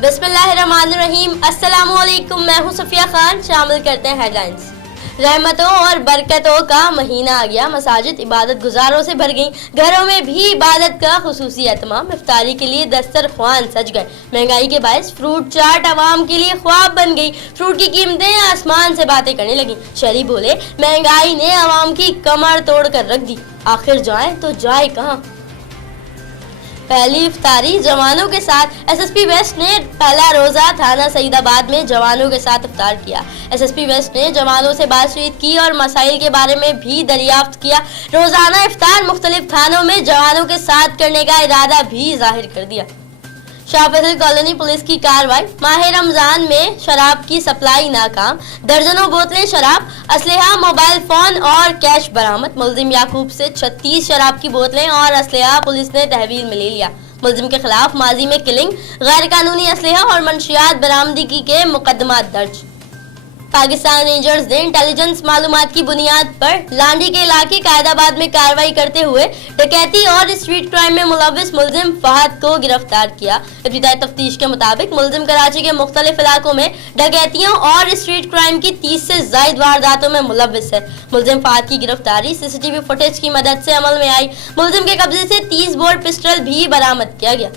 बिस्मिल्लाहिर्रहमानिर्रहीम। अस्सलामु अलैकुम, मैं हूँ सफिया खान। शामिल करते हैं हेडलाइंस। रहमतों और बरकतों का महीना आ गया। मसाजिद इबादत गुजारों से भर गईं। घरों में भी इबादत का खुसूसी एहतमाम। इफ्तारी के लिए दस्तरख्वान सज गए। महंगाई के बायस फ्रूट चाट आवाम के लिए ख्वाब बन गई। फ्रूट की कीमतें आसमान से बातें करने लगी। शहरी बोले, महंगाई ने आवाम की कमर तोड़ कर रख दी। आखिर जाए तो जाए कहाँ। पहली इफ्तारी जवानों के साथ। एसएसपी वेस्ट ने पहला रोजा थाना सईदाबाद में जवानों के साथ इफ्तार किया। एसएसपी वेस्ट ने जवानों से बातचीत की और मसाइल के बारे में भी दरियाफ्त किया। रोजाना इफ्तार मुख्तलिफ थानों में जवानों के साथ करने का इरादा भी जाहिर कर दिया। शाह फैसल कॉलोनी पुलिस की कार्रवाई। माह रमजान में शराब की सप्लाई नाकाम। दर्जनों बोतलें शराब, असलहा, मोबाइल फोन और कैश बरामद। मुलजिम याकूब से 36 शराब की बोतलें और असलहा पुलिस ने तहवील में ले लिया। मुलजिम के खिलाफ माजी में किलिंग, गैर कानूनी असलहा और मंशियात बरामदगी के मुकदमा दर्ज। पाकिस्तान रेंजर्स ने इंटेलिजेंस मालूमात की बुनियाद पर लांडी के इलाके कायदाबाद में कार्रवाई करते हुए डकैती और स्ट्रीट क्राइम में मुलविस मुलजिम फहद को गिरफ्तार किया। इब्तिदाई तफ्तीश के मुताबिक मुलजिम कराची के मुख्तलिफ इलाकों में डकैतियों और स्ट्रीट क्राइम की 30 से ज्यादा वारदातों में मुलविस है। मुलजिम फहद की गिरफ्तारी सीसीटीवी फुटेज की मदद से अमल में आई। मुलजिम के कब्जे से 30 बोर पिस्टल भी बरामद किया गया।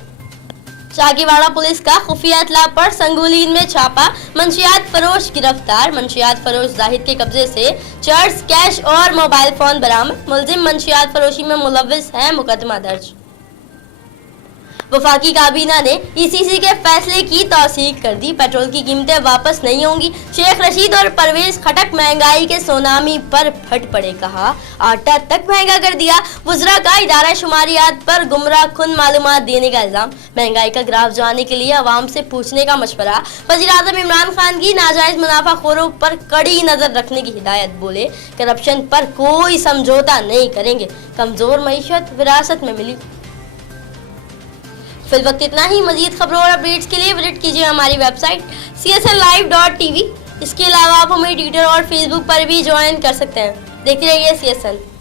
शाकीवाड़ा पुलिस का खुफिया इत्तला पर संगुलीन में छापा। मंशियात फरोश गिरफ्तार। मंशियात फरोश जाहिद के कब्जे से चर्च, कैश और मोबाइल फोन बरामद। मुलजिम मंशियात फरोशी में मुलविस है, मुकदमा दर्ज। वफाकी काबीना ने ईसीसी के फैसले की तौसीक कर दी। पेट्रोल की कीमतें वापस नहीं होंगी। शेख रशीद और परवेज खटक महंगाई के सुनामी पर फट पड़े। कहा, आटा तक महंगा कर दिया। वुज़रा का इदारा शुमारियात पर गुमराह कुन मालूमात देने का इल्जाम। महंगाई का ग्राफ जानने के लिए अवाम से पूछने का मशवरा। वज़ीर-ए-आज़म इमरान खान की नाजायज मुनाफाखोरों पर कड़ी नजर रखने की हिदायत। बोले, करप्शन पर कोई समझौता नहीं करेंगे। कमजोर मईशत विरासत में मिली। फिल वक्त इतना ही। मजीद खबरों और अपडेट्स के लिए विजिट कीजिए हमारी वेबसाइट csnlive.tv। इसके अलावा आप हमें ट्विटर और फेसबुक पर भी ज्वाइन कर सकते हैं। देखते रहिए CSN।